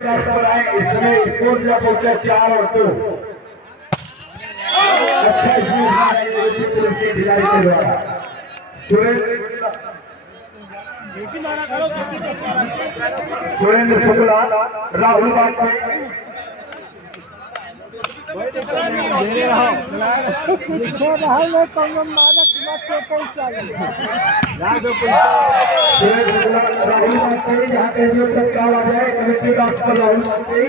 इसमें स्कोर जो पहुंचा 4 और 2। अच्छा इसमें खिलाड़ी के द्वारा सुरेंद्र शुक्ला, राहुल वाजपेयी, यहाँ कहीं तक कॉल आ जाए कमेटी डॉक्टर राहुल वाजपेयी,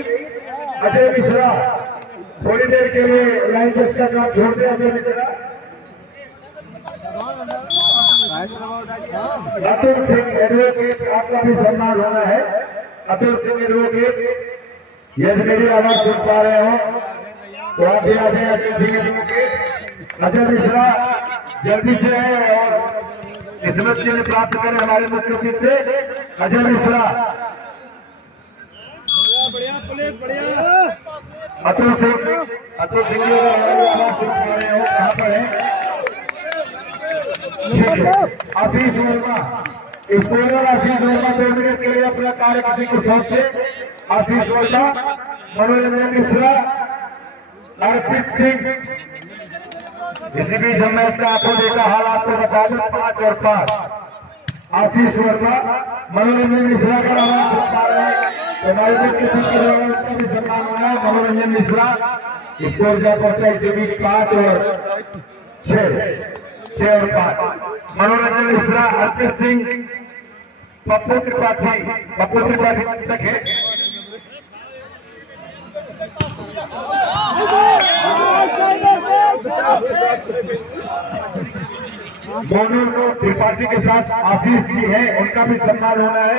अजय मिश्रा थोड़ी देर के लिए लाइन जज का काम छोड़ दे। अजय मिश्रा, अतुल सिंह एडवोकेट, आपका भी सम्मान होना है। अतुल सिंह एडवोकेट, यदि मेरी आवाज सुन पा रहे हो तो आप भी आ जाए। अतुल सिंह एडवोकेट, अजय मिश्रा जल्दी से है और किस्मत के लिए प्राप्त करें हमारे मुख्य अतिथि से अजय मिश्रा। अतुल सिंह आवाज सुन पा रहे हो, कहाँ पर है? आशीष वर्मा, स्कोरर आशीष वर्मा 2 मिनट के लिए अपना कार्य किसी को सौंपे। आशीष वर्मा, मनोरंजन मिश्रा, अर्पित सिंह। इसी बीच हम मैच का आपको देखा हाल आपको बता दें 5 और 5। आशीष वर्मा, मनोरंजन मिश्रा का आवाज सुन पा रहे हैं हमारे उनका भी सम्मान होना है। मनोरंजन मिश्रा स्कोर जो पहुंचा इसी बीच 5 और 6 और 5। मनोरंजन मिश्रा, अर्पित सिंह, पप्पू त्रिपाठी तक है। दोनों त्रिपाठी के साथ आशीष जी हैं, उनका भी सम्मान होना है।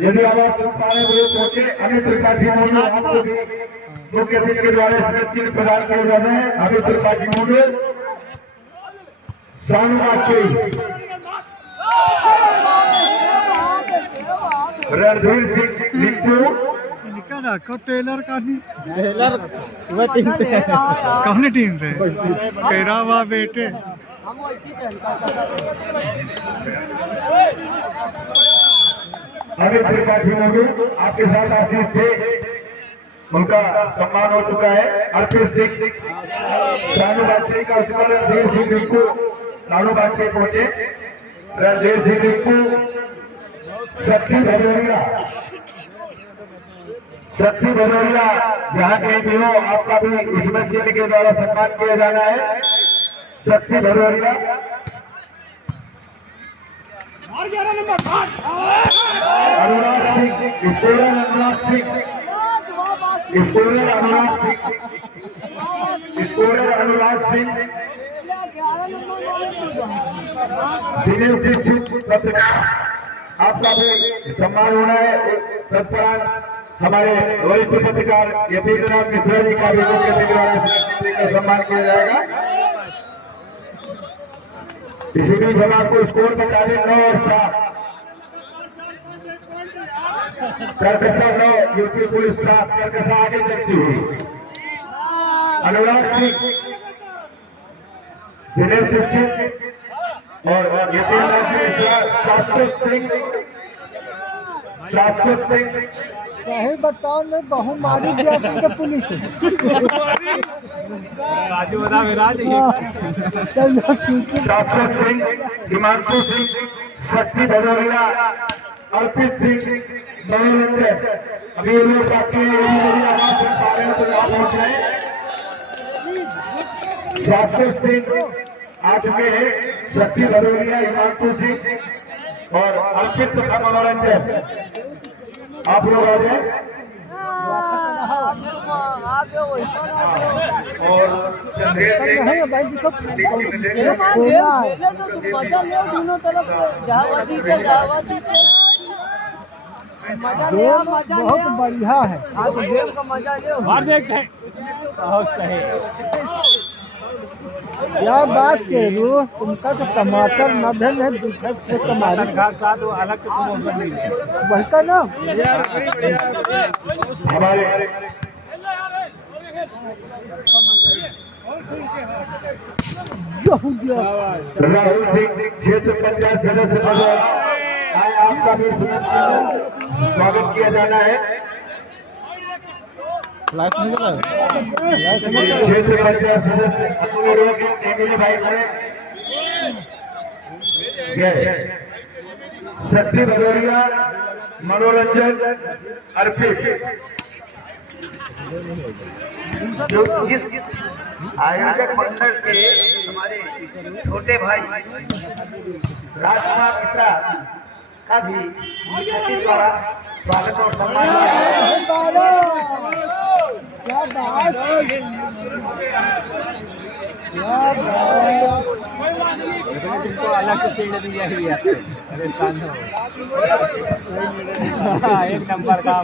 यदि आवाज सुन पा रहे वो पहुंचे। अमित त्रिपाठी मोनू, आपको भी मुख्य अतिथि के द्वारा स्मृति प्रदान किए जा रहे हैं। अमित त्रिपाठी मोनू, सानू वाजपेयी, रणधीर सिंह रिंकू, टेलर कौन टीम से तेरा वाह बेटे। अमित त्रिपाठी मोनू आपके साथ आशीष थे, उनका सम्मान हो चुका है। अर्पित सिंह, सानू वाजपेयी का उत्तर रणधीर सिंह रिंकू, सानू वाजपेयी पहुंचे। रणधीर सिंह रिंकू, शक्ति भदौरिया जहाँ कहीं भी हो आपका भी स्मृति जी के द्वारा सम्मान किया जाना है। शक्ति भदौरिया, अनुराग सिंह, स्कोरर अनुराग सिंह, दिनेश दीक्षित पत्रकार, आपका भी सम्मान होना है। तत्परांत हमारे वरिष्ठ पत्रकार यतीन्द्रनाथ मिश्रा जी का भी मुख्य अतिथि द्वारा सम्मान किया जाएगा। इसी बीच हम आपको स्कोर बता दें 9 और 7। करकसा 9, यूपी पुलिस 7, करकसा आगे चलती हुई। अनुराग सिंह, दिनेश दीक्षित और यतीन्द्रनाथ मिश्रा, शाश्वत सिंह सही बताओ ने बहु मारी दिया तो पुलिस शाश्वत सिंह, हिमांशु सिंह, शक्ति भदौरिया, अर्पित सिंह, मनोरंजन। अभी ये लोग बाकी आवाज सुन पा रहे हैं तो आप पहुंच रहे। शाश्वत सिंह आ चुके हैं, शक्ति भदौरिया, हिमांशु सिंह और अर्पित तथा मनोरंजन। आप लोग आ जाए और चंद्रेश बहुत बढ़िया है। आज गेम का मजा ले क्या बात शेरू, तुमका तो टमाटर मधन है दूसरा टमाटर अलग वही का ना हमारे राहुल सिंह क्षेत्र पंचायत सदस्य आपका भी स्वागत किया जाना है। क्षेत्र पंचायत सदस्य अतुल भाई खड़े, शक्ति भदौरिया, मनोरंजन अर्पित। जो इस आयोजक मंडल के हमारे छोटे भाई राजकुमार मिश्रा का भी मुख्यमंत्री द्वारा स्वागत और सम्मान तुमको अलग से सीट दिया ही है। एक नंबर का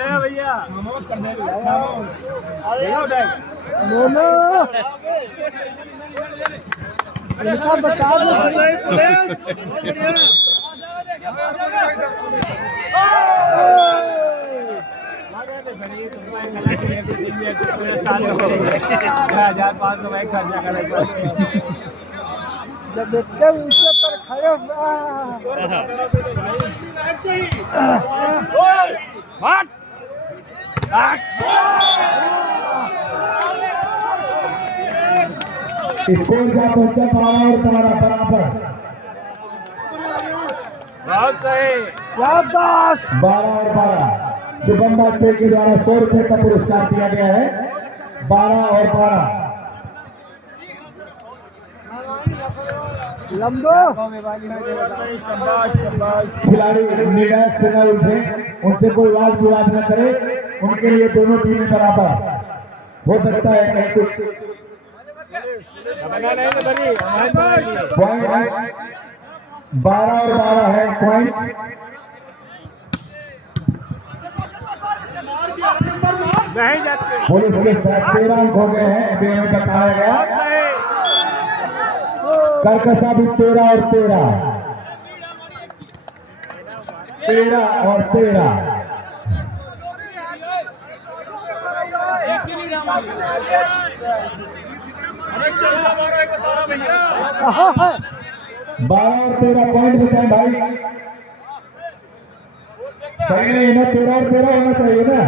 है भैया इनका बता दो। जब देखते ऊंचे पर खड़े स्कूल का बच्चा 12 और 12 बराबर, बहुत सही, शाबाश। 12 और 12 शुभम वाजपेयी के द्वारा 100 रुपये का पुरस्कार दिया गया है। 12 और 12 लंबो खिलाड़ी निराश से न उठे, उनसे कोई वाद विवाद न करे, उनके लिए दोनों टीमें बराबर। हो सकता है कहीं कुछ पॉइंट 12 और 12 है पॉइंट। नहीं जाते। पुलिस के साथ 13 अंक हो गए हैं, अभी हमें बताया गया। करकसा भी 13 और 13, 13 और 13। बारह और 13 पॉइंट बताए भाई, सही नहीं ना? 13 और 13 होना चाहिए ना।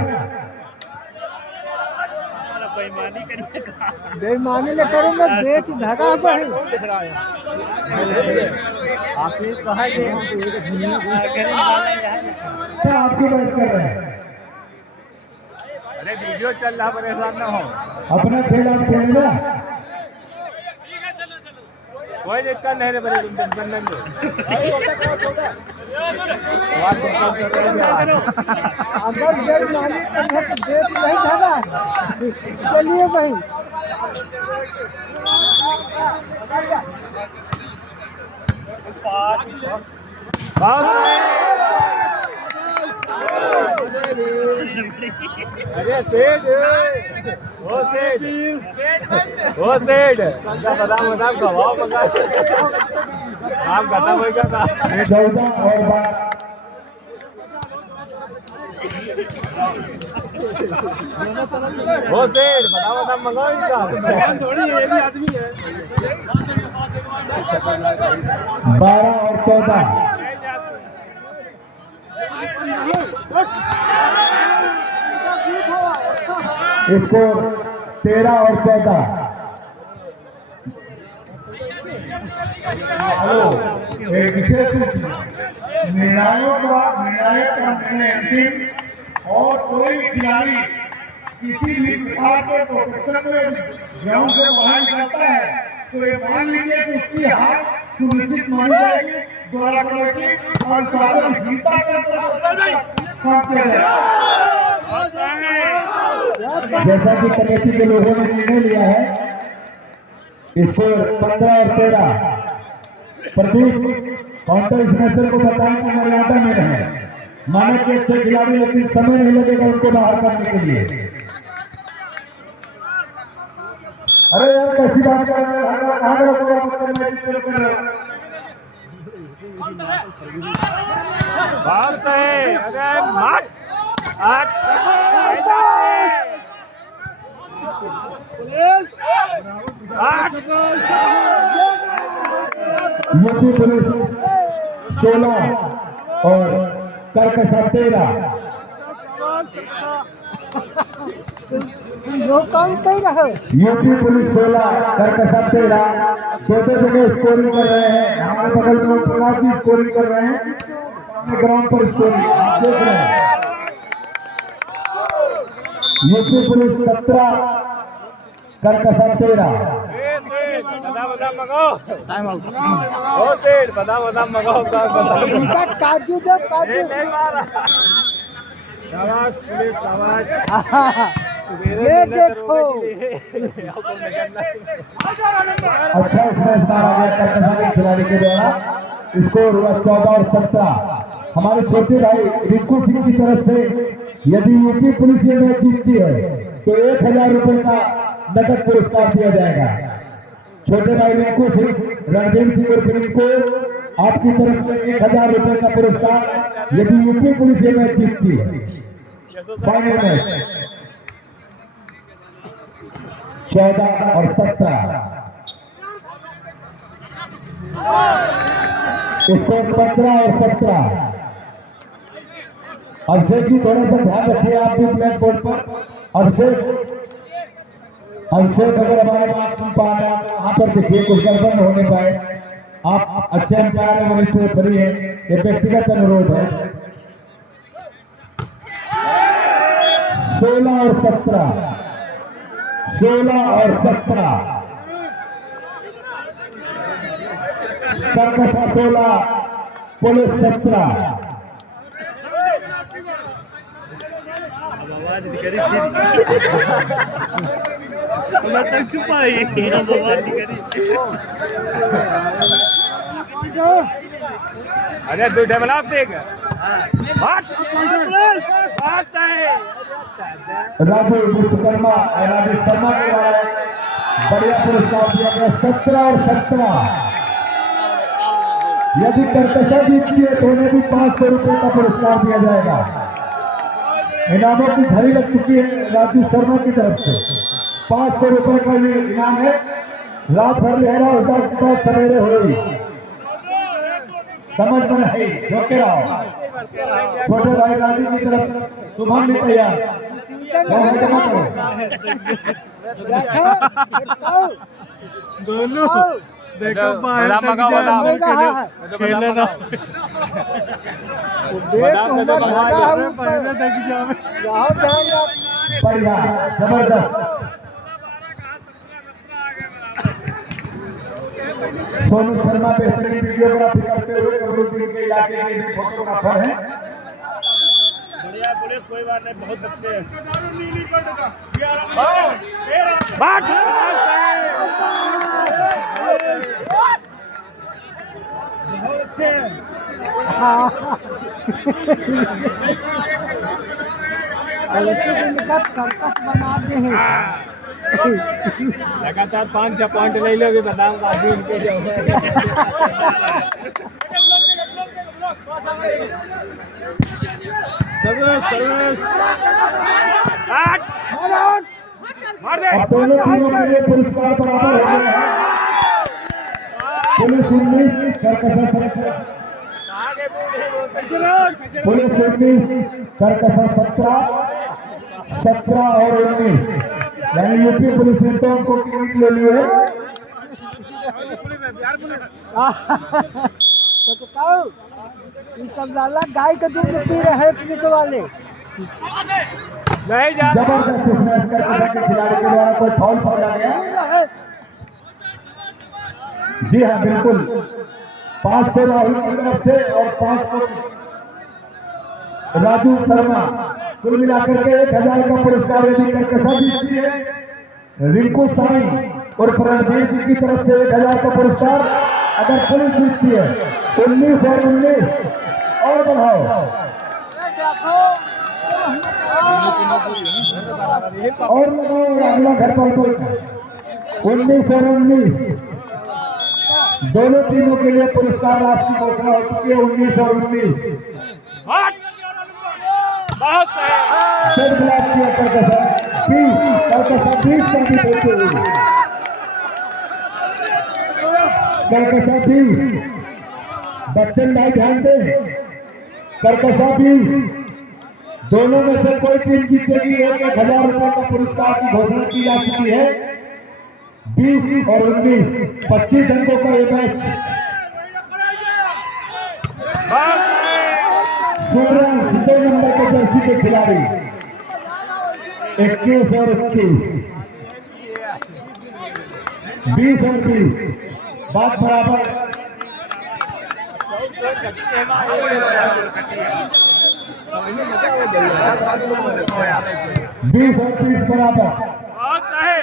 बेईमानी न करूंगा, बेच धगा भाई। आपकी बात कर रहे हैं, अरे वीडियो चल रहा, परेशान न हो। अपना खेल आप खेलना। कोई दिक्कत नहीं रे बड़े बंधन को। अगर बेईमानी करना तो बेच नहीं धगा। चलिए भाई, अरे सेठ, वो सेठ, वो सेठ, बादाम बादाम खवाओ मंगा, काम खत्म हो गया था। 14 और 12 वो सेठ बादाम बादाम मंगाओ इनका। थोड़ी ये भी आदमी है। 12 और 14 स्कोर 13 और 14। एक विशेष निर्णायक का निर्णय अंतिम, और कोई भी खिलाड़ी किसी भी प्रकार के प्रोटेक्शन में ग्राउंड से बाहर निकलता है तो ये मान लीजिए कि उसकी हार सुनिश्चित मानी जाएगी द्वारा कमेटी और संहिता जैसा कि कमेटी के लोगों ने निर्णय लिया है। इसको 15 और 13 प्रदीप काउंटर स्मैशर को बताएं कि मर्यादा में रहे, मानव के अच्छे खिलाड़ी, लेकिन समय नहीं लगेगा उनको बाहर करने के लिए। अरे यार कैसी बात कर रहे हैं, बहुत सही, अरे मत आठ यूपी पुलिस 16 और कर्कशा 13। जो काम कर रहे यूपी पुलिस 16 कर्कशा 13 दो जगह स्कोरिंग कर रहे हैं। हमारे बगल में प्रकाश भी स्कोरिंग कर रहे हैं, ग्राउंड पर स्कोरिंग आप देख रहे हैं। UP police 17 कर्कशा 13। बादाम मंगाओ, टाइम आउट हो सेठ, बादाम मंगाओ, इनका काजू दे काजू। शाबाश पुलिस, शाबाश। ये देखो अच्छा स्मैश मारा गया कर्कशा के खिलाड़ी के द्वारा। स्कोर हुआ 14 और 17। हमारे छोटे भाई रिंकू सिंह की तरफ से यदि यूपी पुलिस ये मैच जीतती है तो 1000 रुपए का नकद पुरस्कार दिया जाएगा। छोटे भाई रिंकू सिंह, रणजीत सिंह और रिंकू आपकी तरफ से 1000 रुपए का पुरस्कार यदि यूपी पुलिस ये मैच जीतती है। फाइनल मैच 14 और 17। स्कोर 15 और 17। अभिषेक जी थोड़ा सा ध्यान रखिए आप भी ब्लैक बोर्ड पर। अभिषेक अगर हमारे बात सुन पा रहे हैं वहां पर देखिए कुछ गड़बड़ न होने पाए। आप अच्छे अंपायर हैं, वरिष्ठ रेफरी हैं, ये व्यक्तिगत अनुरोध है। 16 और 17, 16 और 17। कर्कशा 16 पुलिस 17। अरे दो डेवलप देख राजू विश्वकर्मा राजेश शर्मा के द्वारा बढ़िया पुरस्कार दिया गया 17 और 17। यदि कर्कशा जीतती है तो उन्हें भी 500 रुपए का पुरस्कार दिया जाएगा। इनामों की घड़ी लग चुकी है राजू शर्मा की तरफ से। 500 रुपए का ये इनाम है। रात भर लहरा होता सवेरे होगी, समझ में नहीं रोके रहो। छोटे भाई राजू की तरफ शुभम भी तैयार। दोनों देखो बादाम मंगाओ, बादाम खेलने ना बढ़िया जबरदस्त। सोनू शर्मा बेहतरीन वीडियोग्राफी करते हुए कमरूद्दीन के इलाके के भी फोटोग्राफर हैं। बढ़िया पुलिस, कोई बात नहीं, बहुत अच्छे हैं। बहुत अच्छे हैं। कर्कश बना दे हैं। लगातार 5 पॉइंट ले लोगे, बताऊँ बाकी उनके जो दोनों टीमों के लिए पुरस्कार बराबर हो गए हैं। पुलिस 19 कर्कशा 17, पुलिस 19 कर्कशा 17, 17 और 19 यानी यूपी पुलिस ने तो उनको किट ले लिए है। तो कहो ये सब लाला गाय का दूध पी रहे हैं पुलिस वाले। नहीं जा जबरदस्त स्मैश कर्कशा के खिलाड़ी के द्वारा कोई फाउल पकड़ा गया। जी हाँ बिल्कुल, 500 राहुल की तरफ से और 500 राजू शर्मा, कुल मिलाकर के 1000 का पुरस्कार यदि कर्कशा जीतती है। रिंकू साई और रणजीत जी की तरफ से 1000 का पुरस्कार अगर पुलिस जीतती है। 19 और 19 और बढ़ाओ और लगाओ अगला घर पर 19 और 19 दोनों टीमों के लिए पुरस्कार राशि घोषणा हो चुकी है 19 और 19। बहुत सही। थर्ड क्लास किया करकसा 20 देते हुए करकसा 20। बच्चन भाई ध्यान दें, करकसा 20। दोनों में से कोई टीम जीतेगी 1,000 रुपए का पुरस्कार की घोषणा की जा चुकी है। 20 और 19 25 अंकों का ये मैच। सूर्यांश 2 नंबर के जर्सी के खिलाड़ी 21 और 21, 20 और 20 बात बराबर। 20 और 30 बराबर। बहुत सही।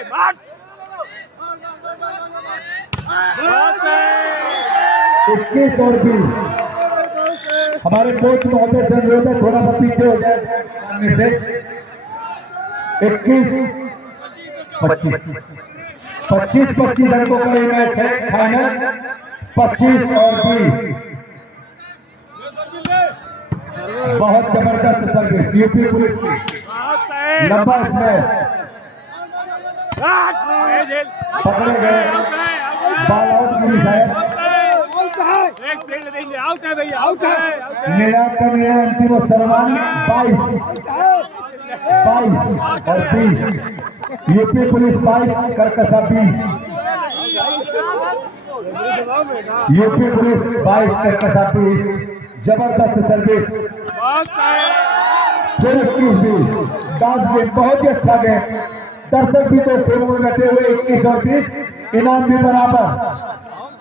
बहुत सही। 21 और 20। हमारे कोच महोदय से अनुरोध है थोड़ा सा पीछे हो जाए सामने से। 21 25 25 अंकों का ये मैच है फाइनल। 25 और 20 बहुत जबरदस्त सर्विस यूपी पुलिस की। लंबा स्मैश पकड़े गए, बॉल आउट मिली शायद। एक फील्ड देंगे, आउट है भैया, आउट है। निर्यात का मेरा अंतिम और सर्वमान 22 और 20। UP police 22 करकसा 20। UP police 22 करकसा 20। जबरदस्त सर्विस। डांस गेम बहुत ही अच्छा गेम। दर्शक भी तो खेलों में लगे हुए 21 और 20। इनाम भी बराबर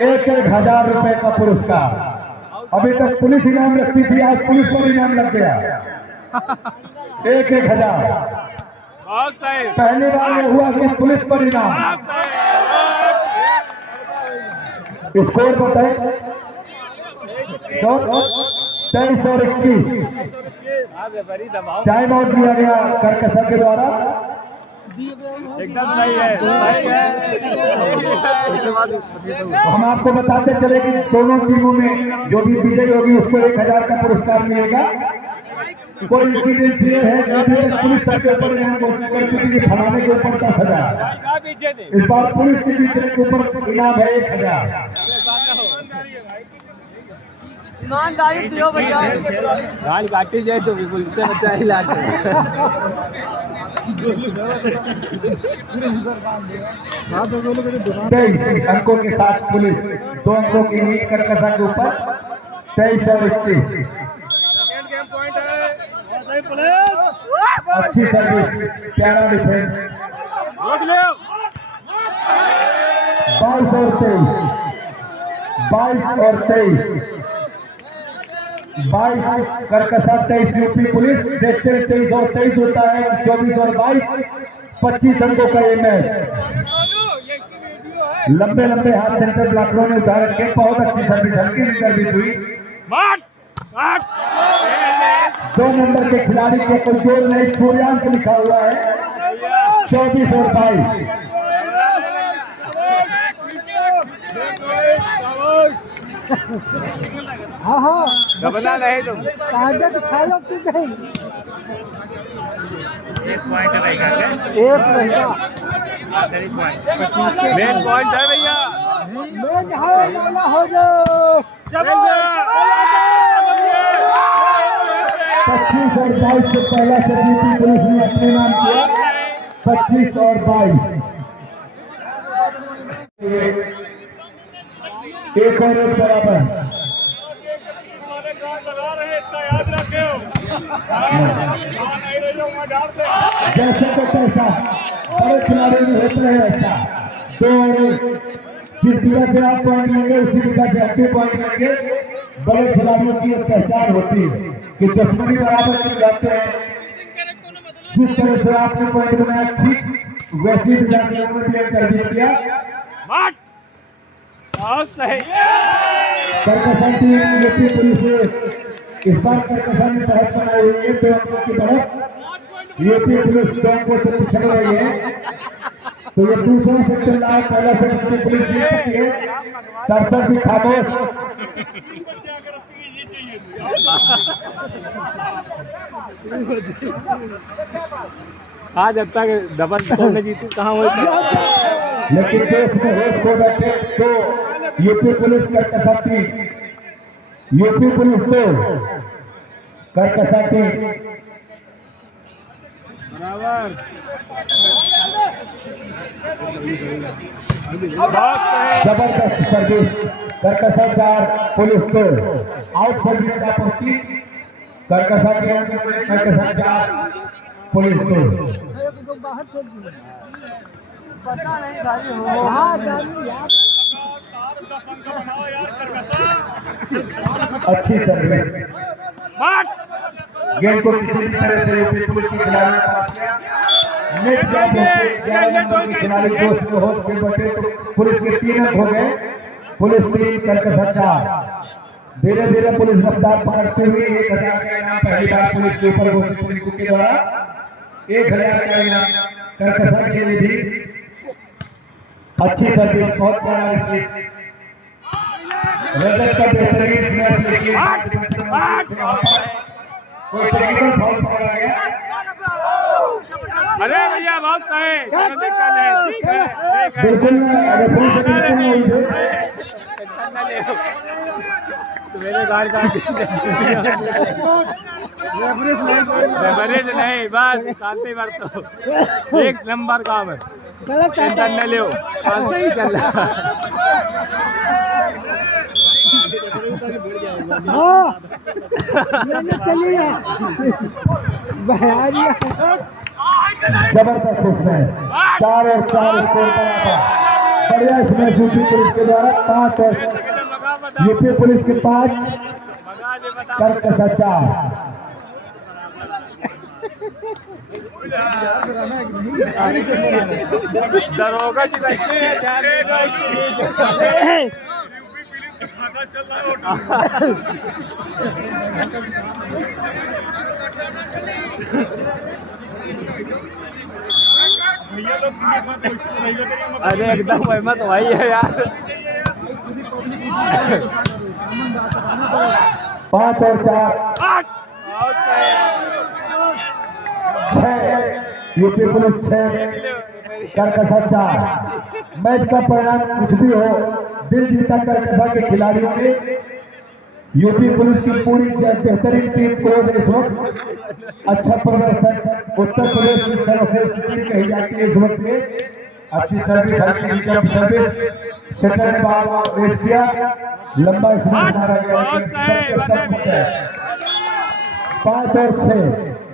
1,000 रुपए का पुरस्कार। अभी तक पुलिस इनाम रखती थी, आज पुलिस पर इनाम लग गया 1,000। बहुत सही। पहली बार ये हुआ कि पुलिस पर इनाम। स्कोर बताए 23 और 21। टाइम आउट दिया गया करकसा के द्वारा। एकदम सही है। हम आपको बताते चले कि दोनों टीमों में जो भी विजयी होगी उसको 1,000 का पुरस्कार मिलेगा। कोई इंसिडेंट ये है कि पुलिस सबके ऊपर इनाम घोषणा कर चुकी है, फलाने के ऊपर 10,000। इस बार पुलिस के जीतने के ऊपर इनाम है 1,000। ईमानदारी दियो भैया। गाल काटी जाए तो बिल्कुल से बच्चा ही लाते। 23 अंकों के साथ पुलिस 2 अंकों की लीड करकसा के ऊपर 23 और 21। अच्छी सर्विस, प्यारा डिफेंस। 22 और 23। 22 और 23। 22 करकसा 23 यूपी पुलिस। देखते हैं 23 और 23 होता है 24 और 22। 25 अंकों का ये मैच। लंबे लंबे हाथ सेंटर ब्लॉकरों ने उतार रखे। बहुत अच्छी सर्विस, हल्की सी सर्विस हुई। 2 नंबर के खिलाड़ी के कोई जोर नहीं, सूर्यांश लिखा हुआ है 24 और 22। हाँ हाँ घबरा नहीं तुम। कागज खा लो तू नहीं। एक रहेगा। मेन पॉइंट है भैया। मैं वाला हो जाओ। 25 और 22 से पहला से यूपी पुलिस ने अपने नाम किया। 25 और 22 एक और एक बराबर। जैसे तो कैसा बड़े खिलाड़ी में होता है ऐसा। तो जिस जगह से आप पॉइंट लेंगे उसी जगह से अच्छे पॉइंट लेंगे। बड़े खिलाड़ियों की एक पहचान होती है कि दुश्मनी बराबर कर जाते हैं। जिस तरह से आपने पॉइंट बनाया ठीक वैसी भी जाके कर दिया। करकसा टीम यूपी पुलिस इस बार करकसा में बढ़त बनाई हुई है। 2 अंकों की बढ़त यूपी पुलिस 2 अंकों से पिछड़ रही है। तो ये दूसरा सेट चल रहा है, पहला सेट पुलिस जीत चुकी है, दर्शक भी खामोश। आज जब तक डबल ने जीती कहाँ हुई, लेकिन देश में होश खो बैठे तो यूपी पुलिस करकसाती, यूपी पुलिस तो करकसाती बराबर। जबरदस्त सर्विस करकसा 4 पुलिस तो आउट सर्विस का पहुंची करकसा 4 पुलिस तो बाहर छोड़ दिया, पता नहीं गाड़ी हो। हाँ गाड़ी यार, अच्छी सर्विस, गेंद को किसी भी तरह से यूपी पुलिस के खिलाड़ी ने पास किया। नेट जॉब होते 11 नंबर के खिलाड़ी दोस्त को होश में बचे तो पुलिस के 3 अंक हो गए, पुलिस 3 करकसा 4। धीरे धीरे पुलिस रफ्तार पकड़ते हुए 1000 का इनाम पहली बार पुलिस के ऊपर घोषित पुलिस के द्वारा 1000 का इनाम करकसा के लिए भी। अच्छी सर्विस, बहुत बड़ा रजत का बेहतरीन स्मैश, लेकिन कोई टेक्निकल फाउल पकड़ा गया। अरे भैया बहुत सही, बिल्कुल मेरे गाड़ी का एवरेज नहीं, बस शांति बरतो, एक नंबर काम है, गलत टेंशन न लो, सही चल रहा। हाँ चलिए जबरदस्त उसमें 4 और 4 स्कोर बना। बढ़िया इसमें यूपी पुलिस के द्वारा 5 और यूपी पुलिस के 5 करकसा 4। दरोगा जी बैठे हैं, अरे एकदम हिम्मत वही है यार। 5 और 4 6 यूपी पुलिस 6 करकसा 4। मैच का परिणाम कुछ भी हो, दिल जीता करकसा के खिलाड़ियों ने यूपी पुलिस की पूरी बेहतरीन टीम को इस वक्त अच्छा प्रदर्शन, उत्तर प्रदेश की सर्वश्रेष्ठ टीम कही जाती है इस वक्त में। अच्छी सर्विस, हल्की सर्विस, सेकंड बॉल रेस किया, लंबा स्मैश मारा गया। 5 और 6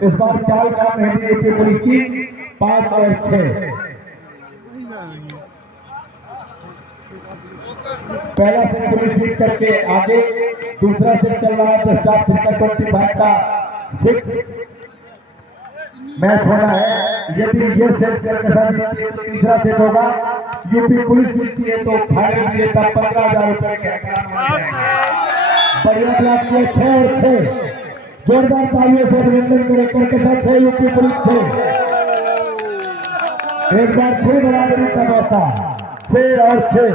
इस बार चाल काम है यूपी पुलिस की, 5 और 6। पहला सेट पुलिस जीत करके आगे, दूसरा सेट चल रहा है तो 25 का 6 मैच होना है। यदि ये सेट करकसा जीतती है तो तीसरा सेट होगा, यूपी पुलिस जीतती है तो फाइनल विजेता 15,000 रुपए के बढ़िया क्लास किया। 6 और 6 जोरदार तालियों से अभिनंदन करें करकसा 6 यूपी पुलिस 6। एक बार 6 बराबरी का मौका, 6 और 6।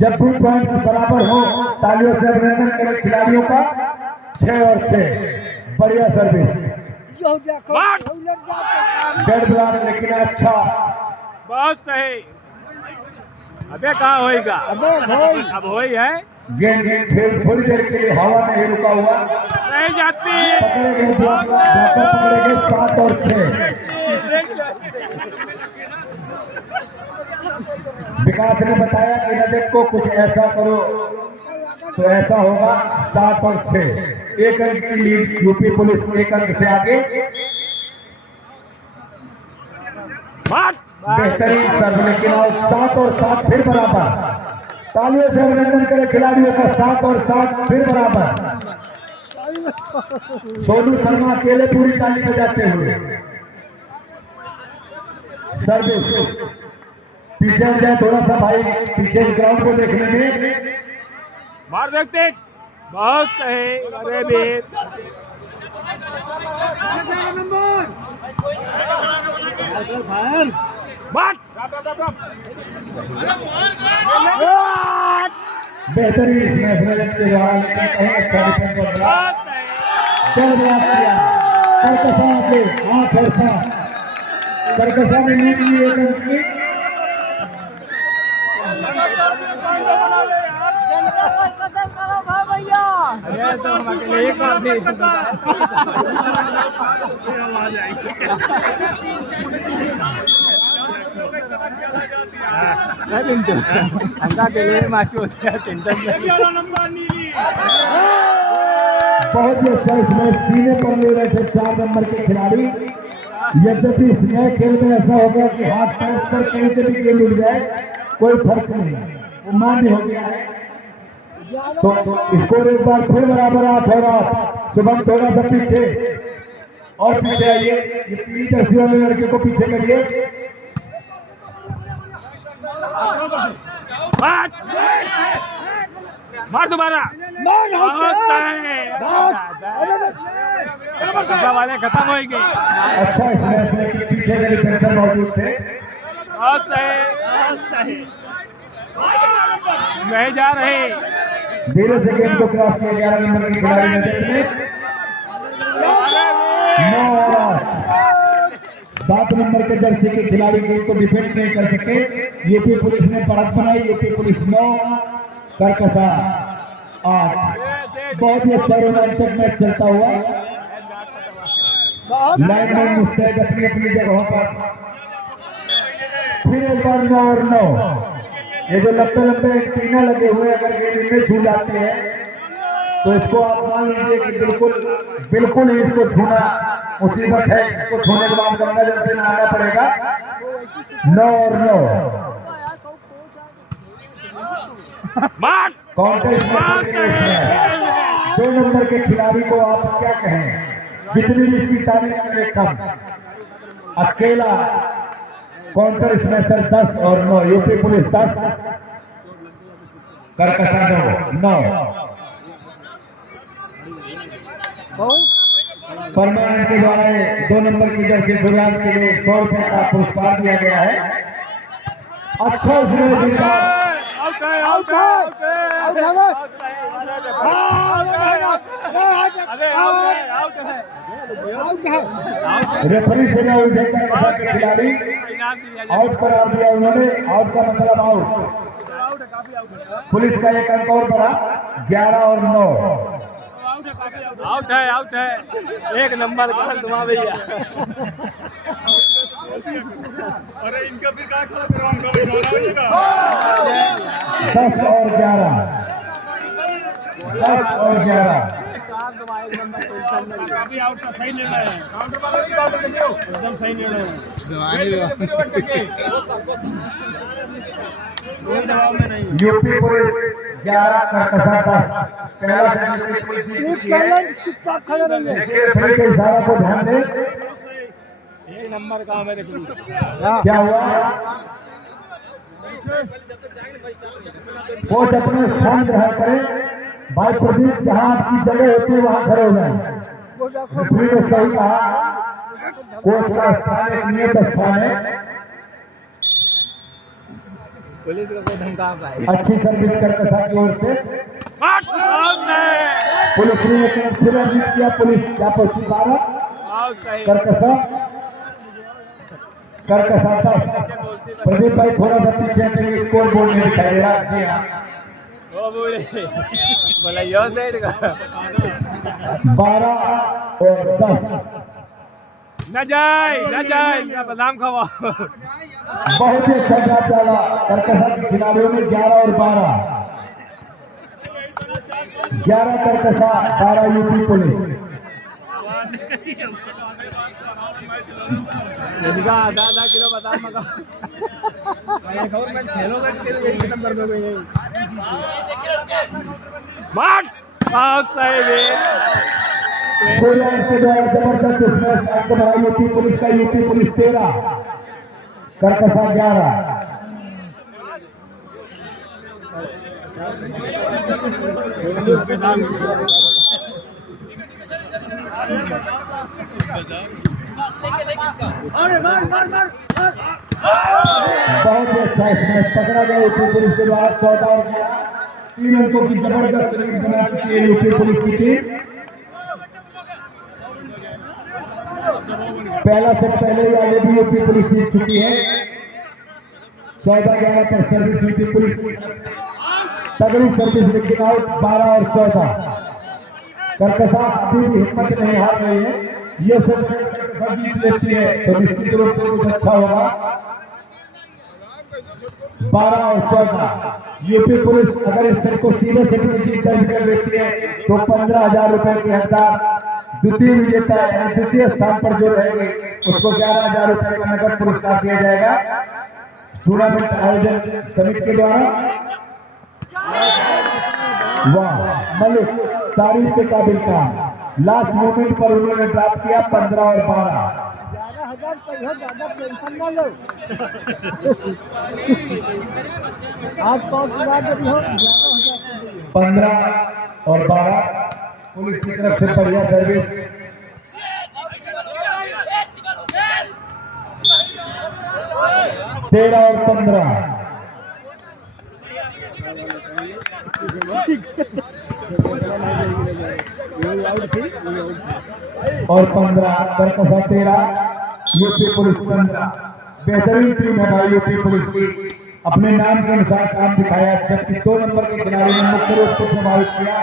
जब भी पॉइंट बराबर हो तालियों से अभिनंदन करें खिलाड़ियों का। 6 और 6 बढ़िया सर्विस, डेड बॉल लेकिन अच्छा, बहुत सही। अबे कहाँ होएगा, अब होई है। गेंद फिर थोड़ी देर के लिए हवा में ही रुका हुआ, नहीं जाती, पकड़ेंगे 7 और 6। विकास ने बताया कि नजर को कुछ ऐसा करो तो ऐसा होगा। 7 और 6 1 अंक की लीड, यूपी पुलिस 1 अंक से आगे। बेहतरीन सर्व, लेकिन 7 और 7 फिर बराबर। तालियों से अभिनंदन करें खिलाड़ियों का। 7 और 7 फिर बराबर। सोनू शर्मा अकेले पूरी ताली बजाते हुए सर्विस। पीछे जाए थोड़ा सा भाई, पीछे ग्राउंड को देखने में। मार देखते, बहुत सही। अरे भी बेहतरीन मैच के दौरान कहीं अच्छा डिफेंस कर रहा चल रहा किया करकसा के हाथ ऐसा करकसा ने लीड ली एक अंक की कदम करो भैया। अरे तो हम अकेले एक बात नहीं अंका के लिए मैच होता है बहुत ही अच्छा इसमें सीने पर ले रहे थे 4 नंबर के खिलाड़ी। यद्यपि इस नए खेल में ऐसा हो गया कि हाथ पैर पर कहीं से भी गेम उड़ जाए कोई फर्क नहीं, वो मान्य हो गया है। तो स्कोर एक बार फिर बराबर 8 हो रहा। शुभम थोड़ा सा पीछे और पीछे आइए, ये पीली जर्सी वाले लड़के को पीछे करिए। मार दोबारा वाले खत्म हो गई। अच्छा इस मैच में पीछे के डिफेंसर मौजूद थे। बहुत सही नहीं जा रहे। धीरे से गेम को क्रॉस किया 11 नंबर के खिलाड़ी ने 7 नंबर के जर्सी के खिलाड़ी गेम को डिफेंड नहीं कर सके। यूपी पुलिस ने बढ़त बनाई। UP police 9 करकसा 8। बहुत ही अच्छा रोमांचक मैच चलता हुआ। लाइन में मुस्तैद अपनी अपनी जगहों पर। फिर एक बार 9 और 9। ये जो लंबे लंबे एंटीना लगे हुए अगर गेम में छू जाते हैं तो इसको आप मान लीजिए कि बिल्कुल ही इसको छूना मुसीबत है। इसको छूने के बाद गंगा जल से नहाना पड़ेगा। 9 और 9 काउंटर 2 नंबर के खिलाड़ी को आप क्या कहें, जितनी भी इसकी तारीफ करें कम। अकेला काउंटर स्मैशर 10 और 9। UP police 10 करकसा 9। परमानेंट के द्वारा 2 नंबर की जर्सी शुरुआत के लिए 100 रुपए का पुरस्कार दिया गया है। अच्छा इसमें जीता रेफरी से के खिलाड़ी आउट करार दिया उन्होंने। आउट का मतलब आउट। पुलिस का एक अंक और बढ़ा 11 और 9। आउट है 1 नंबर का तुम्हारा भैया। अरे इनका भी क्या खेला 10 और 11 10 और 11। काफी आउट का सही निर्णय है। काउंटर वाला भी काउंटर देखियो एकदम सही निर्णय है। कोई दबाव में नहीं। UP police 11 करकसा 10। पहला चुपचाप खड़े रहिए। रेफरी के इशारा को ध्यान दें। 1 नंबर का मेरे को क्या हुआ? कोच अपने स्थान ग्रहण करें। भाई प्रदीप जहां आपकी जगह होती है वहां खड़े हो जाए। रेफरी ने सही कहा। कोच का स्थान एक नियत स्थान है। पुलिस को कोई धमका पाए। अच्छी सर्विस करकसा की ओर से पुलिस ने एक फिर जीत किया। पुलिस क्या पहुंची 12 करकसा 10। प्रदीप भाई थोड़ा सा पीछे हटेंगे। स्कोर बोर्ड में दिखाई दे रहा है। बोला यो साइड का 12 और 10। न जाए मेरा बादाम खावा। बहुत ही अच्छा मैच डाला करकसा के खिलाड़ियों ने। 11 और 12। 11 करकसा 12 यूपी पुलिस। आधा किलो बादाम मगा खेलोगे यही नंबर में के द्वारा जबरदस्त मैच आपको बड़ा। यूपी पुलिस का यूपी पुलिस 13 करकसा 11। बहुत ही अच्छा इसमें पकड़ा गया यूपी पुलिस के द्वारा 14 और 3 अंकों की जबरदस्त लीड बना चुकी है यूपी पुलिस की टीम। पहला सेट पहले ही आगे भी यूपी पुलिस जीत चुकी है। 14-11 पर सर्विस यूपी पुलिस तगड़ी सर्विस लेकिन आउट 12 और 14। कर्कशा अभी भी हिम्मत नहीं हार रही है। ये सब जीत लेती है तो निश्चित रूप से कुछ अच्छा होगा। 12 और 14 यूपी पुलिस अगर इस सेट को सीधे सेट में जीत दर्ज कर लेती है तो 15,000 रुपए के हकदार द्वितीय विजेता है। द्वितीय स्थान पर जो रहेंगे उसको 11,000 रुपए का नगद पुरस्कार दिया जाएगा टूर्नामेंट आयोजन समिति के द्वारा। वाह मलिक तारीफ के काबिल काम। लास्ट मोमेंट पर उन्होंने ड्राफ्ट किया 15 और 12। 11,000 ज्यादा टेंशन न लो। आज 5 हजार जब हो 15 और 12 पुलिस की तरफ से बढ़िया सर्विस। 13 और 15 और 15 कर्कशा 13 यूपी पुलिस 15। बेहतरीन टीम है भाई यूपी पुलिस की। अपने नाम के अनुसार काम दिखाया। जबकि 2 नंबर के खिलाड़ी ने मुख्य रूप से प्रभावित किया।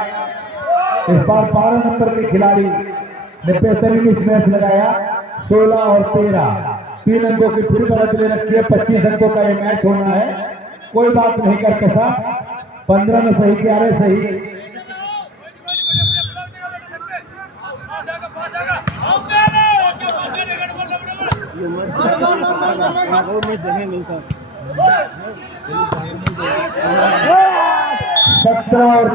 इस बार 12 नंबर के खिलाड़ी ने बेहतरीन मैच लगाया। 16 और 13 3 अंकों की फिर बढ़त ले रखी है। 25 अंकों का ये मैच होना है। कोई बात नहीं कर्कशा 15 में सही 11 सही। सत्रह और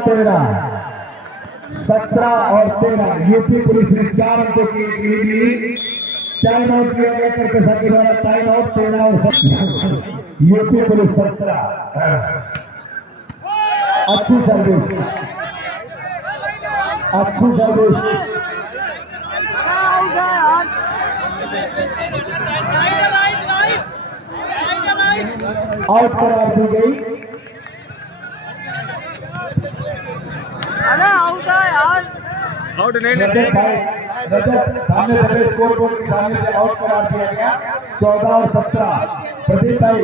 13 यूपी पुलिस ने 4 अंकों की लीड ली। टाइम आउट किया गया कर्कशा के द्वारा। टाइम आउट 13 और 17 यूपी पुलिस 17। अच्छी सर्विस आउट करार दी गई। आउट नहीं रजत सामने सफेद स्कोर बोर्ड के सामने से आउट करार दिया गया। 14 और 17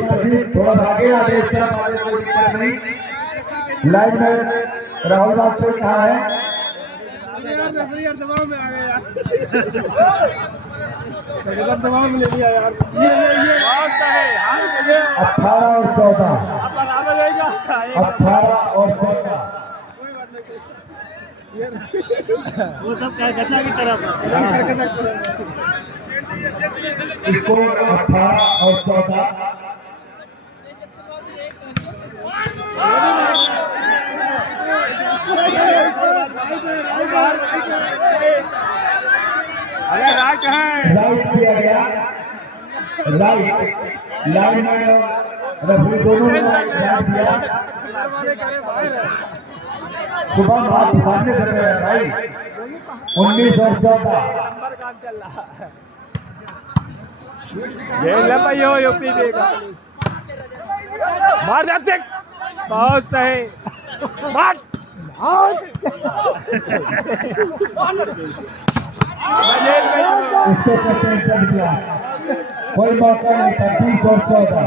प्रदीप थोड़ा आगे आ गए। इस तरफ आगे कोई दिक्कत नहीं। लाइन में राहुल राजपूत कहा है दबाव में ले लिया यार। 18 और 14 वो सब कलकत्ता की तरफ स्कोर 18 और 14। राइट किया गया। राइट लाइन में रेफरी दोनों ने राइट दिया। सुबह बात सामने से राइट 19 और 14 यूपी देगा। मार जाते बहुत सही। इसको टेंशन दिया। कोई मौका नहीं था। 20 और 14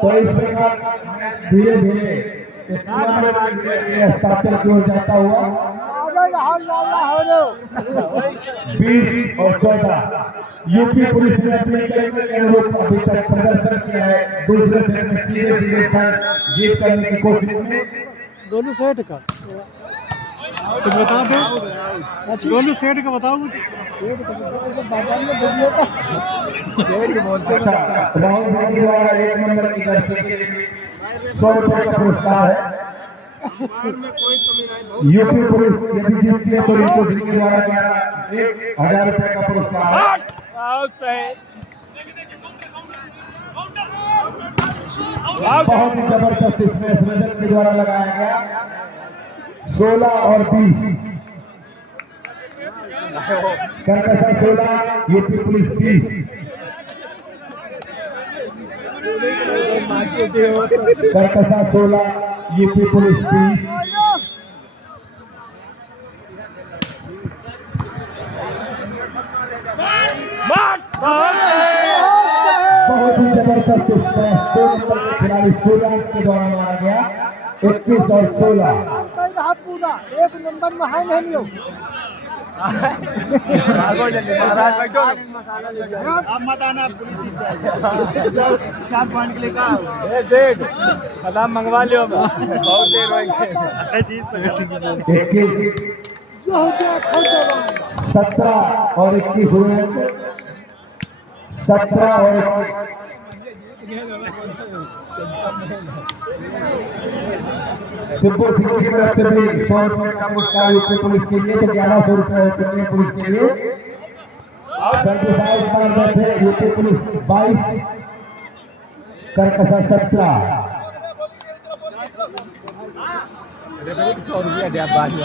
तो इस प्रकार धीरे धीरे हस्ताक्षर की ओर जाता हुआ 20 और 14 यूपी पुलिस ने अपने अनुरूप अभी तक प्रदर्शन किया है। दूसरे सेट में सीधे जीत करने की कोशिश में। दोनों सेट का तो बता दो। दोनों सेट का बताओ मुझे। सेट का बाजार में वीडियो का सेट के बोलते हैं। राहुल गांधी द्वारा 1 नंबर की दर्शक 100 रुपए का पुरस्कार है। यूपी पुलिस यदि जीतती है तो इनको जिनके द्वारा 1,000 रुपए का पुरस्कार है। बहुत ही जबरदस्त इसमें रजत के द्वारा लगाया गया। 16 और 20 कर्कशा 16 यूपी पुलिस 30। कर्कशा 16 UP police 30। बहुत ही जबरदस्त स्मैश 2 नंबर के खिलाड़ी सूर्यांश के द्वारा मारा गया। 21 और 16। पूरा एक नंबर में है नहीं हो। अब मत आना, पुलिस ही चाहिए 4 पॉइंट के लिए कहा बादाम मंगवा लियो बहुत देर हो गई। 21 17 और 21 हुए। 17 और 21। सिद्धू सिंह की तरफ से भी 100 रुपए का पुरस्कार यूपी पुलिस के लिए, तो 1100 रुपए होते पुलिस के लिए। सर्टिफाइड मार बैठे यूपी पुलिस 22, कर्कशा 17। 100 रुपया दिया बाद में